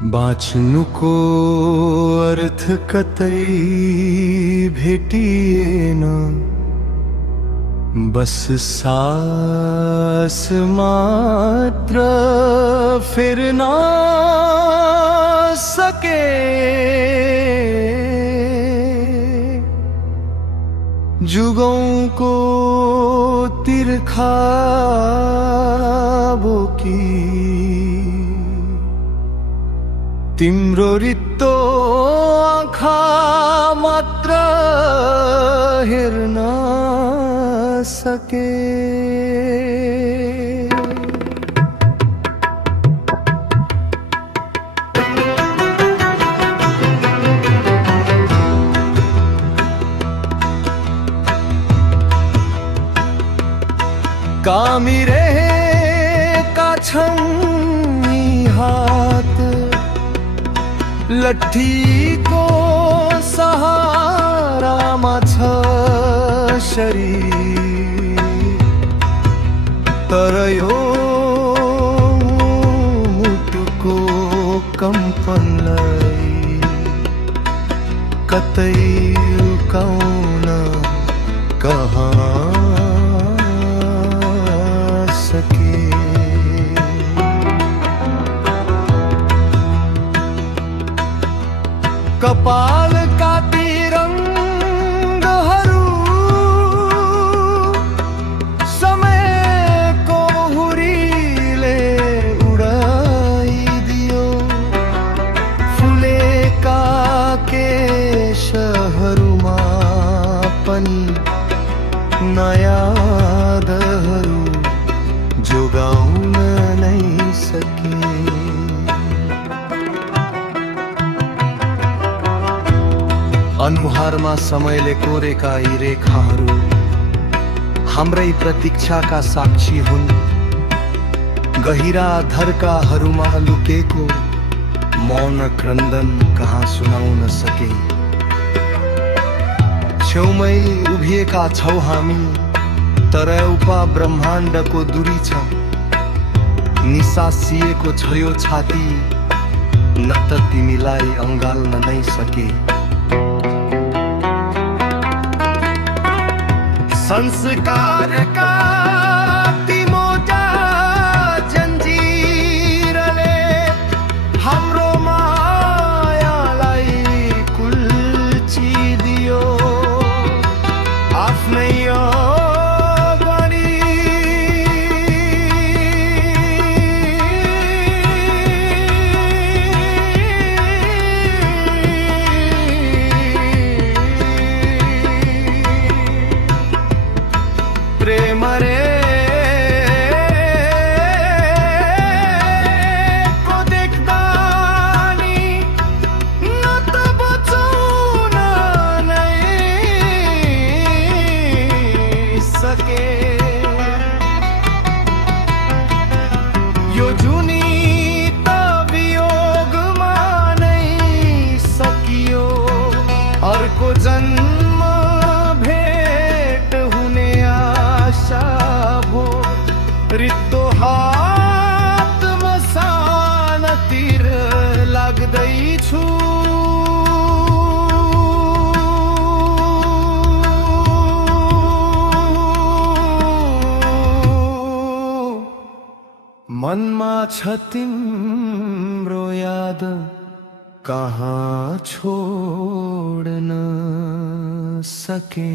बाँच्नुको अर्थ कतै भेटिएन, बस सास मात्र फेर्न सके। जुगौंको तिर्खा बोकी तिम्रो रित्तो आँखा मात्र हेर्न सके। कामिरेका छन् यी हात, लट्ठीको सहारामा छ शरीर, तर यो मुटुको कम्पनलाई कतै रुकाउन कहाँ सके। कपालका तिरङ्गहरू समयको हुरीले उडाइदियो, फुलेका केशहरूमा पनि नयाँ यादहरू जोगाउन नै सके। अनुहारमा समयले कोरेका यी रेखाहरू हाम्रै प्रतीक्षाका साक्षी हुन्। गहिरा धर्काहरूमा लुकेको मौन क्रन्दन कहाँ सुनाउन सके। छेउमै उभिएका छौ हामी, तर उपा ब्रह्माण्डको दूरी छ। निसासिएको छ यो छाती, न त तिमीलाई अँगाल्न नै सके। संस्कारका ती मोटा जन्जिरले हाम्रो मायालाई कुल्चिदियो। आफ्नै प्रेम रे को देख्दा नि न त बचाउन नै सके। यो जुनी त वियोगमा नै सकियो। अर्को जन्म भेट हुने रित्तो हात मसानतिर लाग्दैछु। मनमा छ तिम्रो याद, कहाँ छोड्न सके।